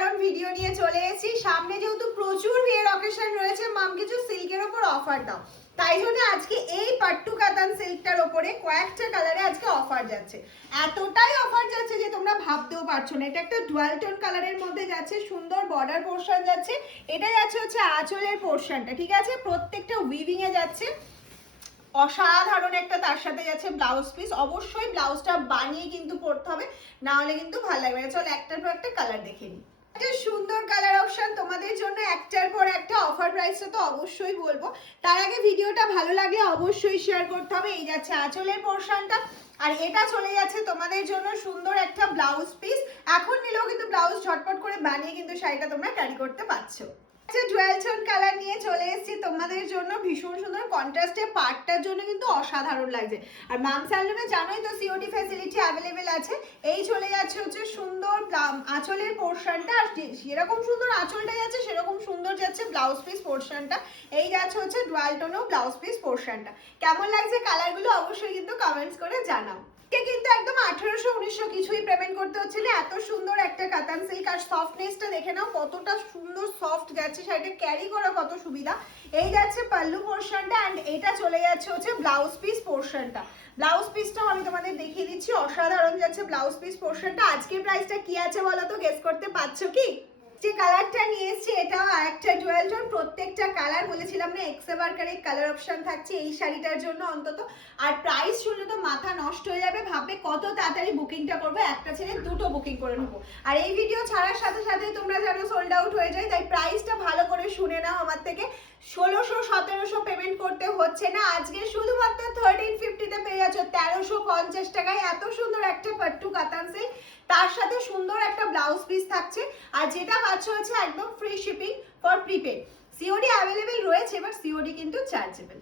অসাধারণ ভিডিও নিয়ে চলে এসেছি। সামনে যেহেতু প্রচুর বিয়ের অকেশন রয়েছে, মাম কিছু সিল্কের ওপর অফার দাও, তাই জন্য আজকে এই পাট্টু কাতান সিল্কটার ওপরে কয়েকটা কালারে আজকে অফার যাচ্ছে। এতটাই অফার যাচ্ছে যে তোমরা ভাবতেও পারছো না। এটা একটা ডুয়াল টোন কালারের মধ্যে যাচ্ছে, সুন্দর বর্ডার পোর্শন যাচ্ছে। এটা যাচ্ছে হচ্ছে আঁচলের পোর্শনটা, ঠিক আছে? প্রত্যেকটা উইভিং এ যাচ্ছে, অসাধারণ একটা তার সাথে যাচ্ছে ব্লাউজ পিস। অবশ্যই ব্লাউজটা বানিয়ে কিন্তু পরতে হবে, না হলে কিন্তু ভালো লাগবে না। চল একটার পর একটা কালার দেখে নিই। একটা সুন্দর কালার অপশন তোমাদের জন্য, একটার পর একটা। অফার প্রাইসটা তো অবশ্যই বলবো, তার আগে ভিডিওটা ভালো লাগলে অবশ্যই শেয়ার করতে হবে। এই যাচ্ছে আঁচলের পোর্শনটা, আর এটা চলে যাচ্ছে তোমাদের জন্য সুন্দর একটা ব্লাউজ পিস। এখন নিলেও কিন্তু ব্লাউজ ঝটপট করে বানিয়ে কিন্তু শাড়িটা তোমরা ক্যারি করতে পারছো। ডুয়াল টোন কালার নিয়ে চলে এসেছি তোমাদের জন্য, ভীষণ সুন্দর কন্ট্রাস্টে, পার্টটার জন্য কিন্তু অসাধারণ লাগছে। আর মাম স্যালুনে জানোই তো সিওডি ফ্যাসিলিটি অ্যাভেলেবেল আছে। এই চলে যাচ্ছে হচ্ছে সুন্দর আঁচলের পোর্শনটা, আর যেরকম সুন্দর আঁচলটা যাচ্ছে সেরকম সুন্দর যাচ্ছে ব্লাউজ পিস পোর্শনটা। এই যাচ্ছে হচ্ছে ডুয়াল টোনও ব্লাউজ পিস পোর্শনটা। কেমন লাগছে কালারগুলো অবশ্যই কিন্তু কমেন্টস করে জানাও। কিন্তু একদম 1800-1900 কিছুই পেমেন্ট করতে হচ্ছে না। এত সুন্দর একটা কাতান সিল্ক, আর সফটনেসটা দেখে নাও কতটা সুন্দর সফট যাচ্ছে, শাড়িটা ক্যারি করা কত সুবিধা। এই যাচ্ছে পাল্লু পোর্শনটা, অ্যান্ড এটা চলে যাচ্ছে হচ্ছে ব্লাউজ পিস পোর্শনটা। ব্লাউজ পিসটাও আমি তোমাদের দেখিয়ে দিচ্ছি, অসাধারণ যাচ্ছে ব্লাউজ পিস পোর্শনটা। আজকের প্রাইসটা কি আছে বলো তো, গেস করতে পারছো কি? যে কালারটা নিয়ে এসেছি এটাও একটা ডুয়াল টোন। প্রত্যেকটা কালার বলেছিলাম না এক্সে বার্কারে কালার অপশন থাকছে এই শাড়িটার জন্য অন্তত। আর প্রাইস শুনলে তো মাথা নষ্ট হয়ে যাবে, ভাববে কত তাড়াতাড়ি বুকিংটা করবে, একটা ছেড়ে দুটো বুকিং করে নেবো। আর এই ভিডিও ছাড়ার সাথে সাথে তোমরা জানো সোল্ড আউট হয়ে যায়, তাই প্রাইসটা ভালো করে শুনে নাও আমার থেকে। 1600-1700 পেমেন্ট করতে হচ্ছে না, আজকে শুধুমাত্র 1350-তে পেয়ে যাচ্ছ 1350 টাকায় এত সুন্দর একটা পাট্টু কাতান সিল্ক। তার সাথে সুন্দর একটা ব্লাউজ পিস থাকছে, আর যেটা পাচ্ছ হচ্ছে একদম free shipping for prepaid. COD available রয়েছে, বাট সিওডি কিন্তু চার্জেবল।